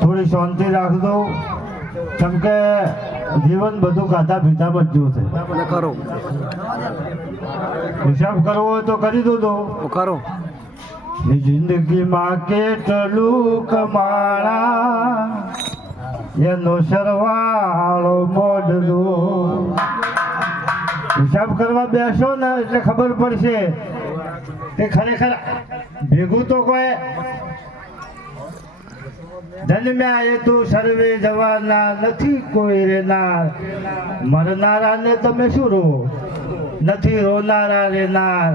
થોડી શાંતિ રાખજો. કેમ કે જીવન બધું ખાધા પીધામાં જ છે. કરો. હિસાબ કરવો હોય તો કરી દો તો કરો. જિંદગીમાં કેટલું કમાણા એનો સરવાળો મોઢલો. હિસાબ કરવા બેસો ને એટલે ખબર પડશે. કે ખરેખર ભેગું તો કોઈ. જન્મ્યા એ તો સર્વે જવાના નથી કોઈ રેનાર. મરનારાને તમે શું રો નથી રોનારા રેનાર.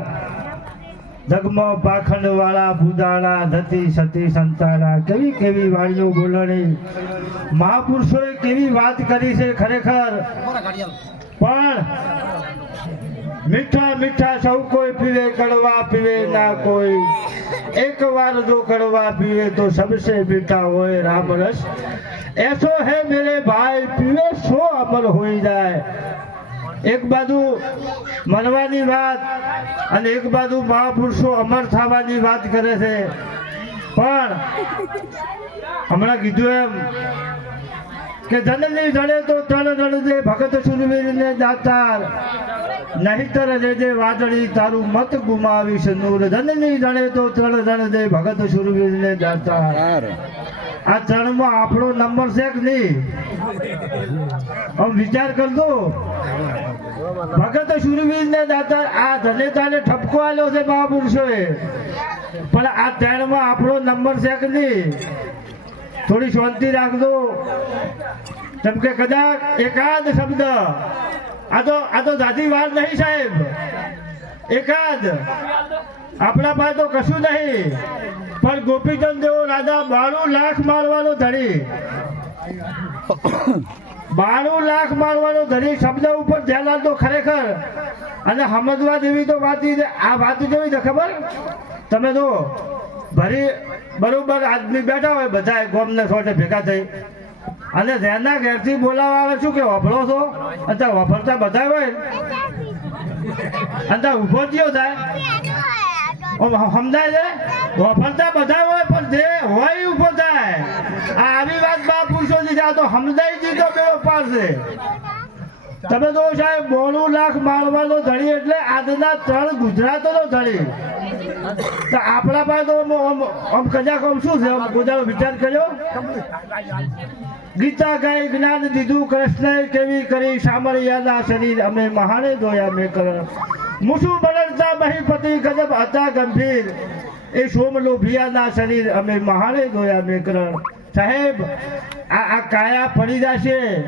જગમાં પાખંડ વાળા ભૂદાળા ધતી સતી સંતારા. કેવી કેવી વાણીઓ બોલણી. મહાપુરુષોએ કેવી વાત કરી છે ખરેખર? પણ મીઠા મીઠા સૌ કોઈ પીવે, કડવા પીવે ના કોઈ. એક વાર જો કડવા પીવે તો સબસે મીઠા હોય રામ રસ. એસો હે મેરે ભાઈ, પીવે સો અમર હોઈ જાય. એક બાજુ મનવાની વાત અને એક બાજુ મહાપુરુષો અમર થવાની વાત કરે છે. પણ હમણાં કીધું એમ કે જનની જડે તો ત્રણ રણજે ભગત સુરવીરને દાતાર. નહીતર રેજે વાદળી તારું મત ગુમાવીશ નૂર. જનની જડે તો ત્રણ રણજે ભગત સુરવીરને દાતાર. આ ત્રણમાં આપણો નંબર છે કે નહીં? આમ વિચાર કરજો. ભગત સુરવીર ને દાતા આ ધનેતાને ઠપકો આલ્યો છે મહાપુરુષોએ. પણ આ ત્રણમાં આપણો નંબર છે કે નહીં? થોડી શાંતિ રાખજો. કેમ કે કદાચ એકાદ શબ્દ, આ તો આ તો જાતિ વાર નહીં સાહેબ. એકાદ. આપણા પાસે તો કશું નહીં. પણ ગોપીચંદ જેવો રાજા બાણું લાખ મારવાનો ધરી બાણું લાખ મારવાનો ધરી શબ્દ ઉપર ધ્યાન આપતો ખરેખર. અને સમજવા જેવી તો વાત. આ વાત જેવી છે ખબર? તમે જો ભરી બરોબર આદમી બેઠા હોય બધા ગોમને સોટે ભેગા થઈ. અને જેના ઘેરથી બોલાવવા આવે, શું કે વફળો છો? અત્યારે વફરતા બધા હોય. અને ઊભો થયો થાય સમજાય છે? વફરતા બધા હોય, પણ જે હોય ઊભો થાય. આ આવી વાત બા પૂછો આ તો સમજાય દીધો બેવો પાર છે. તમે તો સાહેબ, બોણું લાખ મારવાનો ધણી એટલે આજના ત્રણ ગુજરાતનો ધણી. આપણા પાસે તો આમ- કજાક આમ શું છે? ગુજરાત વિચાર કર્યો? ગીતા ગાય જ્ઞાન દીધું કૃષ્ણ કેવી કરી? સામરિયાના શરીર અમે મહાને ધોયા, મેં કર મુસુ બદલતા મહીપતિ ગજબ હતા ગંભીર. એ સોમ લોભિયાના શરીર અમે મહાને ધોયા, મેં કર સાહેબ, આ આ કાયા પડી જશે.